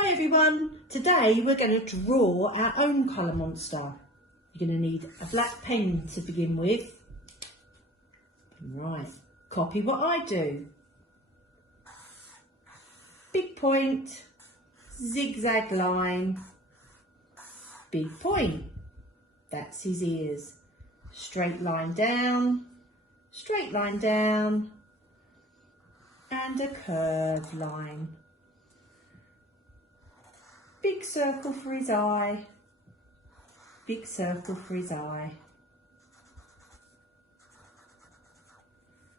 Hi everyone, today we're going to draw our own colour monster. You're going to need a black pen to begin with. Right, copy what I do. Big point, zigzag line, big point. That's his ears. Straight line down, and a curved line. Big circle for his eye, big circle for his eye.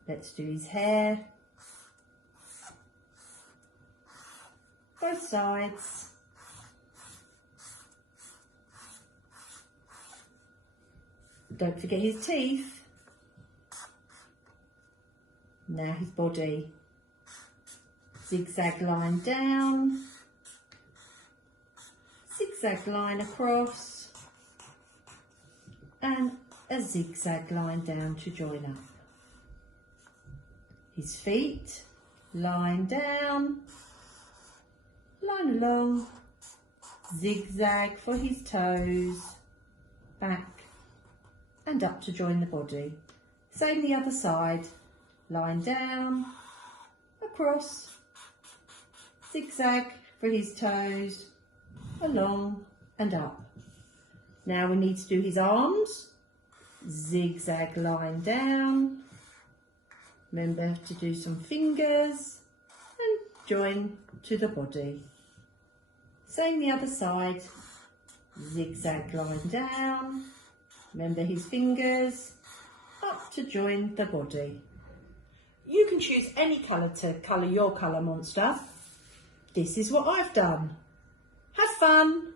Let's do his hair, both sides. Don't forget his teeth. Now his body. Zigzag line down, zigzag line across, and a zigzag line down to join up. His feet, line down, line along, zigzag for his toes, back and up to join the body. Same the other side, line down, across, zigzag for his toes, along and up. Now we need to do his arms. Zigzag line down. Remember to do some fingers and join to the body. Same the other side. Zigzag line down. Remember his fingers up to join the body. You can choose any colour to colour your colour monster. This is what I've done. Have fun!